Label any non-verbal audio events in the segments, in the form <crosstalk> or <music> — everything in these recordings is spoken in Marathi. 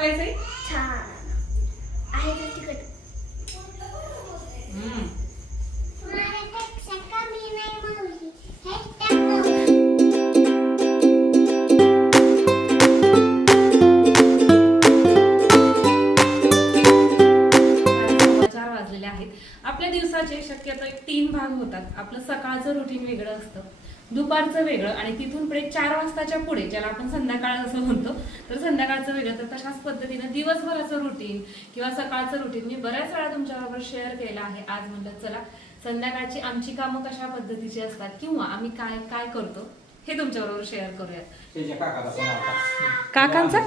घालायचंय? छान. आहे का तिखट. हम्म. आपल्या दिवसाचे शक्यतो एक तीन भाग होतात. आपलं सकाळचं रुटीन वेगळं असतं. दुपारचं वेगळं आणि तिथून पुढे चार वाजताच्या पुढे ज्याला आपण संध्याकाळ असं म्हणतो तर संध्याकाळचं वेगळं. तर तशाच पद्धतीनं दिवसभराचं रुटीन किंवा सकाळचं रुटीन मी बऱ्याच वेळा तुमच्याबरोबर शेअर केलं आहे. आज म्हणलं चला संध्याकाळची आमची कामं कशा पद्धतीची असतात किंवा आम्ही काय काय करतो हे तुमच्याबरोबर शेअर करूयात. काकाचा.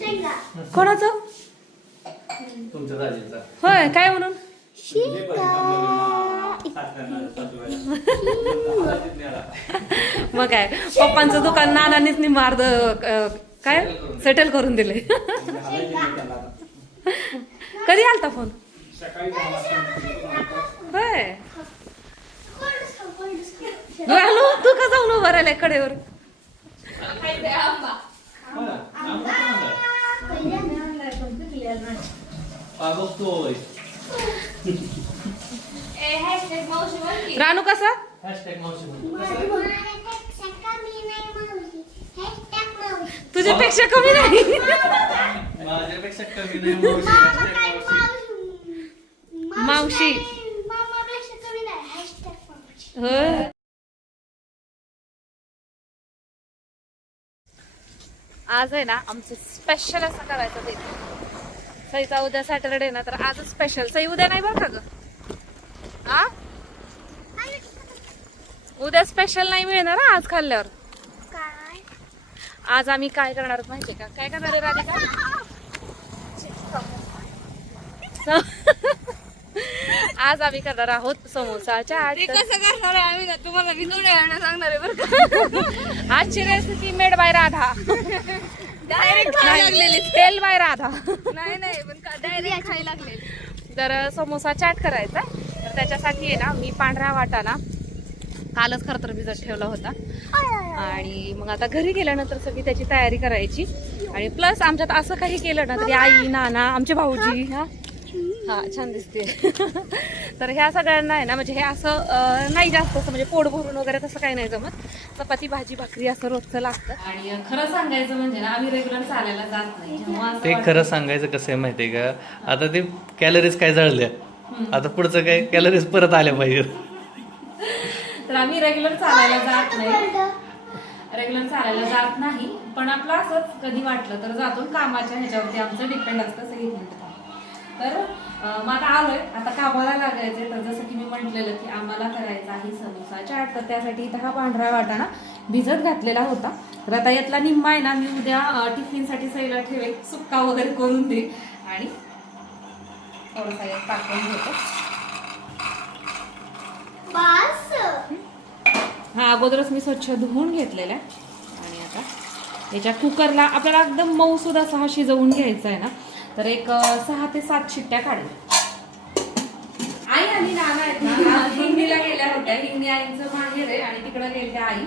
शेंगा. कोणाचं? होय काय म्हणून? मग काय? पप्पांचं दुकान नानानीच निमार्द काय? सेटल करून दिले. कधी आलता फोन होय. तू का जाऊन उभा राहिलाय कडेवर? Hashtag मावशी. तुझ्यापेक्षा कमी नाही. माझ्यापेक्षा कमी नाही मावशी. होय. आज आहे ना आमचं स्पेशल असं करायचं ते. सईचा उद्या सॅटरडे ना तर आजच स्पेशल सई उद्या नाही बरं का ग? उद्या स्पेशल नाही मिळणार हा आज खाल्ल्यावर. काय? आज आम्ही काय करणार आहोत माहितीये का? काय करणार आहे राधिका? <laughs> आज आम्ही करणार आहोत समोसा चाट ते कसं करणार आहे आम्ही ना तुम्हाला विनोडे आणा सांगणार आहे बरं का? <laughs> आजची recipe made by Radha. Direct खायला लागलेली. तेल बाय राधा. नाही नाही पण डायरेक्ट खायला लागलेली. तर समोसा चाट करायचा तर त्याच्यासाठी आहे ना मी पांढरा वाटाणा कालच खरं तर भिजत ठेवला होता. आणि मग आता घरी गेल्यानंतर सगळी त्याची तयारी करायची. आणि प्लस आमच्यात असं काही केलं ना तरी आई नाना आमचे भाऊजी हा? हा? छान दिसते. <laughs> तर ह्या सगळ्यांना आहे ना म्हणजे हे असं नाही जास्त असं म्हणजे पोट भरून वगैरे तसं काही नाही जमत. चपाती भाजी भाकरी असं रोजचं लागतं. आणि खरं सांगायचं म्हणजे ना आम्ही रेग्युलर चालायला जात नाही. ते खरं सांगायचं कसं आहे माहितीये का? आता ते कॅलरीज काय जळल्या आता पुढचं काय? कॅलरीज परत आल्या पाहिजेत. <laughs> तर आम्ही रेग्युलर चालायला जात नाही. रेग्युलर चालायला जात नाही पण आपलं असंच कधी वाटलं तर जातो. कामाच्या ह्याच्यावरती आमचं डिपेंड असतं सगळी मिनिट तर मग आता आलोय. आता कामाला लागायचंय. तर जसं की मी म्हटलेलं की आम्हाला करायचा आहे समोसा चाट. तर त्यासाठी इथं हा पांढरा वाटाणा भिजत घातलेला होता. तर आता यातला निम्मा आहे ना मी उद्या टिफिनसाठी सैला ठेवेल. सुक्का वगैरे करून देईल आणि थोडंसा एक टाकून घेतो. अगोदरच मी स्वच्छ धुवून घेतलेला आहे. आणि आता याच्या कुकरला आपल्याला एकदम मऊसूद असा हा शिजवून घ्यायचा आहे ना. तर एक सहा ते सात शिट्ट्या काढेल आई आणि नाना आहेत ना. हिंदीला गेल्या होत्या. हिंदी आईंचं माहेर आहे आणि तिकडे गेल्या आई.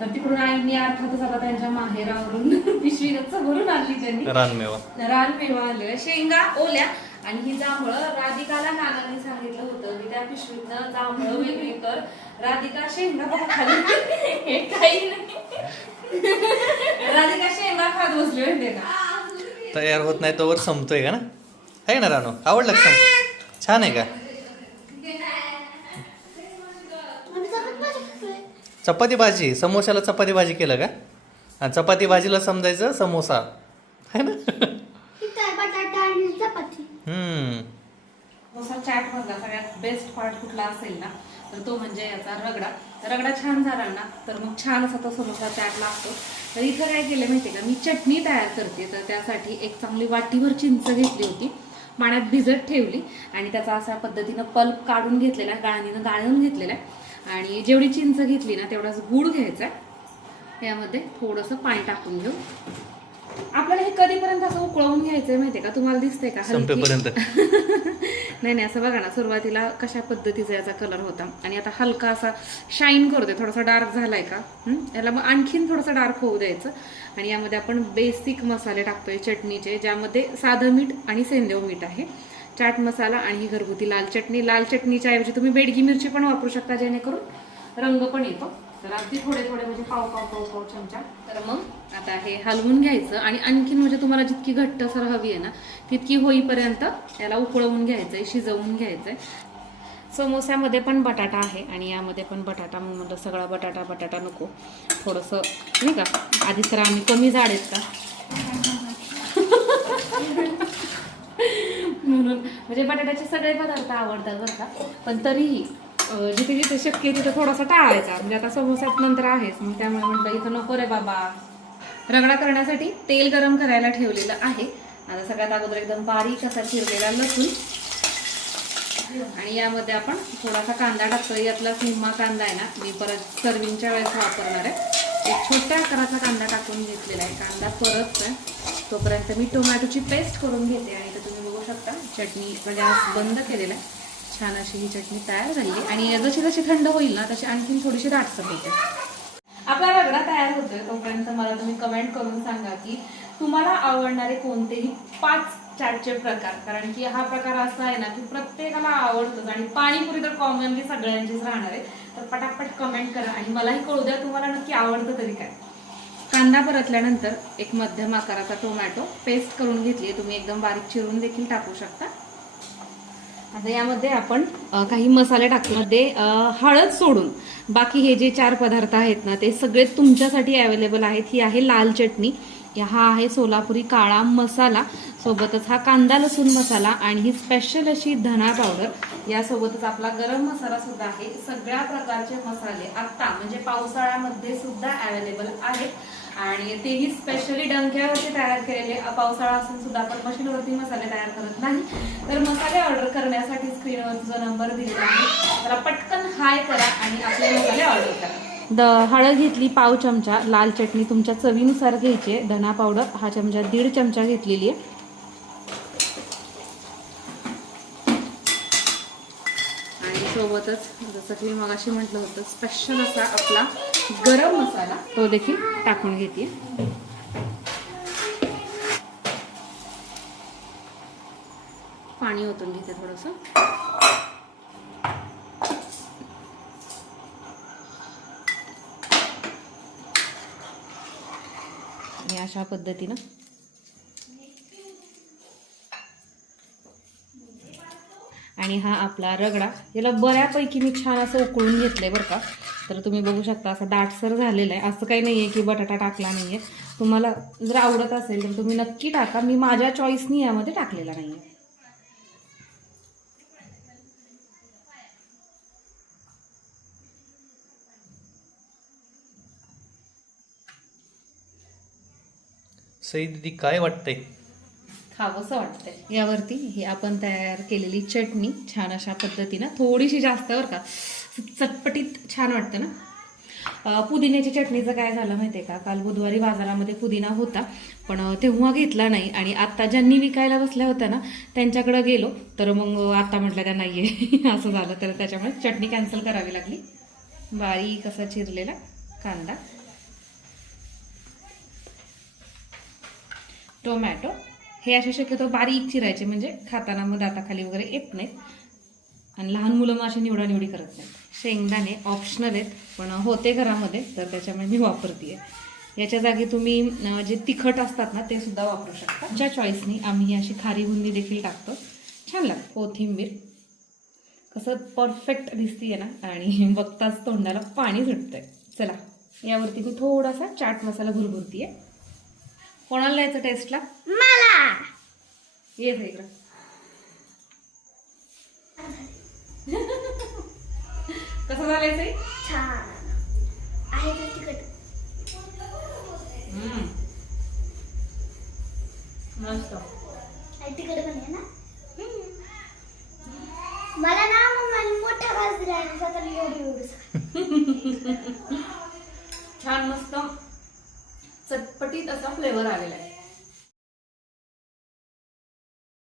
तर तिकडून आईंनी अर्थातच आता त्यांच्या माहेरावरून <laughs> पिशवीच भरून आणली त्यांनी. रानमेवा. रान मेवा आलोय शेंगा ओल्या. आणि ही जांभळं राधिकाला नानाने सांगितलं होतं की त्या पिशवीतनं जांभळं वेगळी कर. राधिका शेंगा खाली हे काही नाही. राधिका शेंगा खात बसली म्हणते का तयार होत नाही तोवर संपतोय का ना? आहे ना राणू आवडलं का सम छान आहे का? चपाती भाजी. समोशाला चपाती भाजी केलं का? आणि चपाती भाजीला समजायचं समोसा. आहे ना इथं आहे बटाटा आणि चपाती हम्म डोसा चाट मधला सगळ्यात बेस्ट पार्ट कुठला असेल ना तर तो म्हणजे याचा रगडा. रगडा छान झाला ना तर मग छान असा तो समोसा चाट लागतो. तर इथं काय केलं माहितीये का मी चटणी तयार करते तर त्यासाठी एक चांगली वाटीभर चिंच घेतली होती. पाण्यात भिजत ठेवली आणि त्याचा अशा पद्धतीनं पल्प काढून घेतलेला आहे, गाळणीनं गाळून घेतलेला आहे. आणि जेवढी चिंच घेतली ना तेवढाच गूळ घ्यायचा आहे. यामध्ये थोडंसं पाणी टाकून घेऊ. आपल्याला हे कधीपर्यंत असं उकळवून घ्यायचंय माहितीये का? तुम्हाला दिसतंय का संपेपर्यंत. <laughs> नाही नाही असं बघा ना सुरुवातीला कशा पद्धतीचा याचा कलर होता. आणि आता हलका असा शाईन करतोय थोडासा डार्क झालाय का? याला मग आणखीन थोडंसं डार्क होऊ द्यायचं. आणि यामध्ये आपण बेसिक मसाले टाकतोय चटणीचे ज्यामध्ये साधं मीठ आणि सेंदेव मीठ आहे. चाट मसाला आणि ही घरगुती लाल चटणी. लाल चटणीच्या ऐवजी तुम्ही बेडगी मिरची पण वापरू शकता जेणेकरून रंग पण येतो. तर अगदी थोडे थोडे म्हणजे पाव पाव पाव पाव चमचा. तर मग आता हे हलवून घ्यायचं आणि आणखीन म्हणजे तुम्हाला जितकी घट्टसर हवी आहे ना तितकी होईपर्यंत त्याला उकळवून घ्यायचंय शिजवून घ्यायचंय. समोस्यामध्ये पण बटाटा आहे आणि यामध्ये पण बटाटा मग म्हणलं सगळा बटाटा बटाटा नको. थोडंसं नाही का? आधी तर आम्ही कमी जाड आहेत का? <laughs> म्हणून म्हणजे बटाट्याचे सगळे पदार्थ आवडतात बरं का? पण तरीही जिथे जिथे शक्य आहे तिथे थोडासा टाळायचा. म्हणजे आता समोसात नंतर आहेच. मग त्यामुळे म्हटलं इथं नको रे बाबा. रगडा करण्यासाठी तेल गरम करायला ठेवलेलं आहे. आता सगळ्यात अगोदर एकदम बारीक असा चिरलेला लसूण. आणि यामध्ये आपण थोडासा कांदा टाकतो यातला निम्मा कांदा आहे ना मी परत सर्विंगच्या वेळेस वापरणार आहे. एक छोट्या आकाराचा कांदा टाकून घेतलेला आहे. कांदा परत तोपर्यंत मी टोमॅटोची पेस्ट करून घेते. आणि तर तुम्ही बघू शकता चटणी म्हणजे गॅस बंद केलेला आहे. छान अशी ही चटणी तयार झाली आणि जशी जशी थंड होईल ना तशी आणखीन थोडीशी दाटसर होते. आपला रगडा तयार होतोय तोपर्यंत मला तुम्ही कमेंट करून सांगा की तुम्हाला आवडणारे कोणतेही पाच चाटचे प्रकार. कारण की हा प्रकार असा आहे ना की प्रत्येकाला आवडतोच आणि पाणीपुरी तर कॉमनली सगळ्यांचीच राहणार आहे. तर पटापट कमेंट करा आणि मलाही कळू द्या तुम्हाला नक्की आवडतं तरी काय. कांदा परतल्यानंतर एक मध्यम आकाराचा टोमॅटो पेस्ट करून घेतली तुम्ही एकदम बारीक चिरून देखील टाकू शकता. आता यामध्ये आपण काही मसाले टाकतो. मध्ये हळद सोडून. बाकी हे जे चार पदार्थ आहेत ना ते सगळे तुमच्यासाठी अवेलेबल आहेत. ही आहे लाल चटणी. हा आहे सोलापुरी काळा मसाला. सोबतच हा कांदा लसूण मसाला आणि ही स्पेशल अशी धना पावडर यासोबतच आपला गरम मसाला सुद्धा आहे. सगळ्या प्रकारचे मसाले आत्ता म्हणजे पावसाळ्यामध्ये सुद्धा अवेलेबल आहेत. आणि तेही स्पेशली डंक्यावरती तयार केलेले पावसाळा असून सुद्धा आपण मशीनवरती मसाले तयार करत नाही. तर मसाले ऑर्डर करण्यासाठी स्क्रीनवर जो नंबर दिलेला आहे त्याला पटकन हाय करा आणि आपले मसाले ऑर्डर करा. द हळद घेतली पाव चमचा लाल चटणी तुमच्या चवीनुसार घ्यायची आहे. धना पावडर हा चमचा दीड चमचा घेतलेली आहे. आणि सोबतच जसं की मी मगाशी म्हटलं होतं स्पेशल असा आपला गरम मसाला तो देखील टाकून घेते. पाणी ओतून घेते थोडंसं. अशा पद्धतीनं आणि हा आपला रगडा याला बऱ्यापैकी मी छान असं उकळून घेतलंय बरं का. तर तुम्ही बघू शकता असं दाटसर झालेलं आहे. असं काही नाही आहे की बटाटा टाकला नाही आहे तुम्हाला जर आवडत असेल तर तुम्ही नक्की टाका. मी माझ्या चॉईसनी यामध्ये टाकलेला नाही आहे सई दिदी काय वाटतंय? खावंसं वाटतंय. यावरती ही आपण तयार केलेली चटणी छान अशा पद्धतीनं थोडीशी जास्त बरं का चटपटीत छान वाटतं ना. पुदिन्याची चटणीचं काय झालं माहिती आहे का? काल बुधवारी बाजारामध्ये पुदिना होता पण तेव्हा घेतला नाही आणि आत्ता ज्यांनी विकायला बसल्या होत्या ना त्यांच्याकडे गेलो तर मग आता म्हटलं त्या नाही आहे <laughs> असं झालं तर त्याच्यामुळे चटणी कॅन्सल करावी लागली. बारीक असा चिरलेला कांदा. टोमॅटो. हे असे शक्यतो बारीक चिरायचे म्हणजे खाताना मग दाताखाली वगैरे येत नाहीत. आणि लहान मुलं मग अशी निवडानिवडी करत नाहीत. शेंगदाणे ऑप्शनल आहेत पण होते घरामध्ये तर त्याच्यामुळे मी वापरते याच्या जागी तुम्ही जे तिखट असतात ना ते सुद्धा वापरू शकता. ज्या चॉईसनी आम्ही अशी खारी बुंदी देखील टाकतो. छान लागतं. कोथिंबीर. कसं परफेक्ट दिसतीये ना आणि <laughs> बघताच तोंडाला पाणी सुटतंय. चला यावरती मी थोडासा चाट मसाला भुरभुरतीये. कोणाला द्यायचं टेस्टला मला. ये इकडं. कसं झालंय ते छान. आहे का तिखट. मस्त. आहे पण आहे ना? मला ना मम्मा मोठा आणि स्वतःला एवढी एवढी छान मस्त. चटपटीत असा फ्लेवर आलेला आहे.